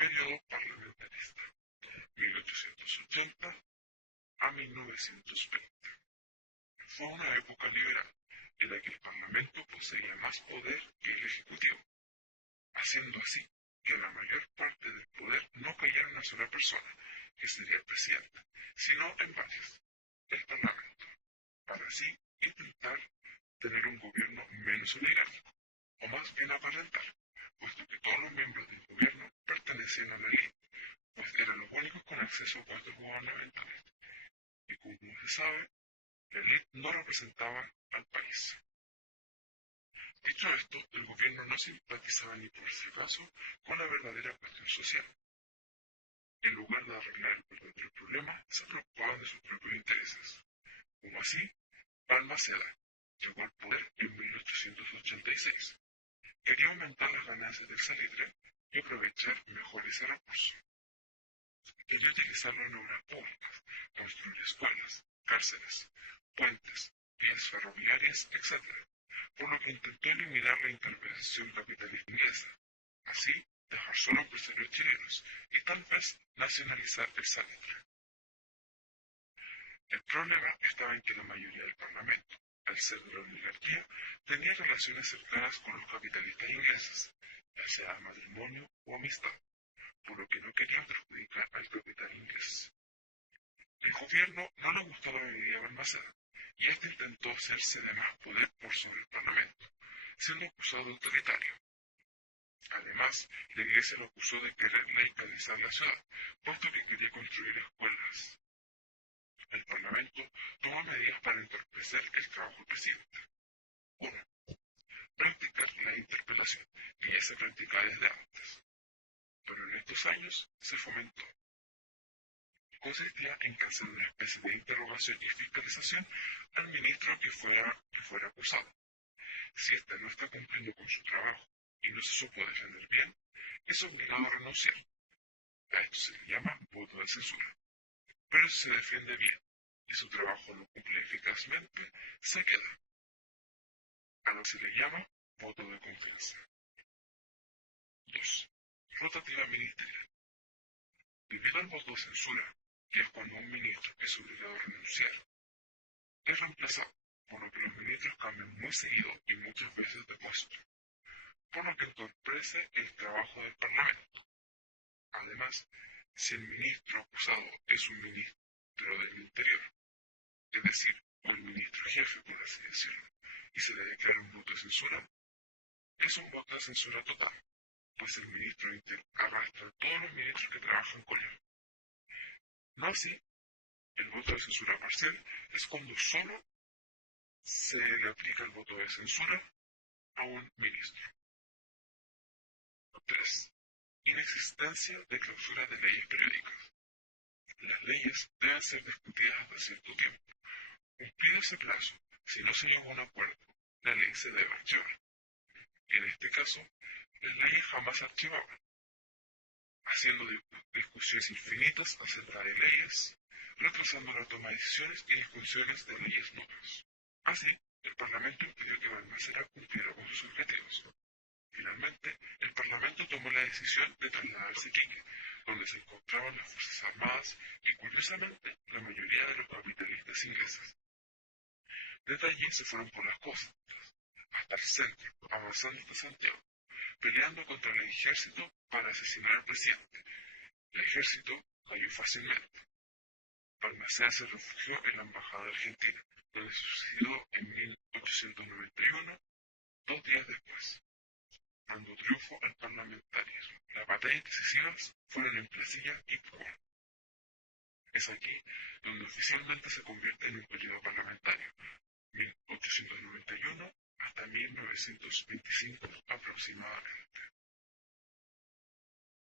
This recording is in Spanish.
periodo parlamentarista, 1880 a 1920. Fue una época liberal en la que el Parlamento poseía más poder que el Ejecutivo, haciendo así que la mayor parte del poder no cayera en una sola persona, que sería el presidente, sino en varias, el Parlamento, para así intentar tener un gobierno menos oligárquico, o más bien aparentar, puesto que todos los miembros del gobierno pertenecían a la élite, pues eran los únicos con acceso a puestos gubernamentales. Y como se sabe, la élite no representaba al país. Dicho esto, el gobierno no simpatizaba ni por si acaso con la verdadera cuestión social. En lugar de arreglar el verdadero problema, se preocupaban de sus propios intereses. Como así, Balmaceda llegó al poder en 1886. Quería aumentar las ganancias del salitre y aprovechar mejor ese recurso. Quería utilizarlo en obras públicas, construir escuelas, cárceles, puentes, vías ferroviarias, etc., por lo que intentó eliminar la intervención capitalista inglesa, así dejar solo a empresarios chilenos y tal vez nacionalizar el salitre. El problema estaba en que la mayoría del Parlamento, al ser de la oligarquía, tenía relaciones cercanas con los capitalistas ingleses, ya sea matrimonio o amistad, por lo que no querían perjudicar al capital inglés. El gobierno no le gustó la medida de Balmaceda, y éste intentó hacerse de más poder por sobre el Parlamento, siendo acusado de autoritario. Además, la Iglesia lo acusó de querer laicalizar la ciudad, puesto que quería construir escuelas. El Parlamento tomó medidas para entorpecer el trabajo del presidente. 1. Practicar la interpelación, que ya se practicaba desde antes, pero en estos años se fomentó. Consistía en que hacer una especie de interrogación y fiscalización al ministro que fuera acusado. Si éste no está cumpliendo con su trabajo y no se supo defender bien, es obligado a renunciar. A esto se le llama voto de censura. Pero si se defiende bien y su trabajo lo cumple eficazmente, se queda. A lo que se le llama voto de confianza. 2. Rotativa ministerial. Debido al voto de censura, que es cuando un ministro es obligado a renunciar, es reemplazado, por lo que los ministros cambian muy seguido y muchas veces de puesto, por lo que entorpece el trabajo del Parlamento. Además, si el ministro acusado es un ministro del Interior, es decir, o el ministro jefe, por así decirlo, y se le declara un voto de censura, es un voto de censura total, pues el ministro del Interior arrastra a todos los ministros que trabajan con él. No así, el voto de censura parcial es cuando solo se le aplica el voto de censura a un ministro. 3. Inexistencia de clausura de leyes periódicas. Las leyes deben ser discutidas hasta cierto tiempo. Cumplido ese plazo, si no se llega a un acuerdo, la ley se debe archivar. En este caso, las leyes jamás se archivaban, haciendo discusiones infinitas acerca de leyes, retrasando la toma de decisiones y discusiones de leyes nuevas. Así, el Parlamento impidió que Balmaceda cumpliera con sus objetivos. Finalmente, el Parlamento tomó la decisión de trasladarse a Iquique, donde se encontraban las Fuerzas Armadas y, curiosamente, la mayoría de los capitalistas ingleses. Desde allí se fueron por las costas, hasta el centro, avanzando hasta Santiago, peleando contra el ejército para asesinar al presidente. El ejército cayó fácilmente. Balmaceda se refugió en la embajada de Argentina, donde se suicidó en 1891, 2 días después, dando triunfo al parlamentarismo. Las batallas decisivas fueron en Placilla y Pucón. Es aquí donde oficialmente se convierte en un periodo parlamentario, 1891 hasta 1925 aproximadamente.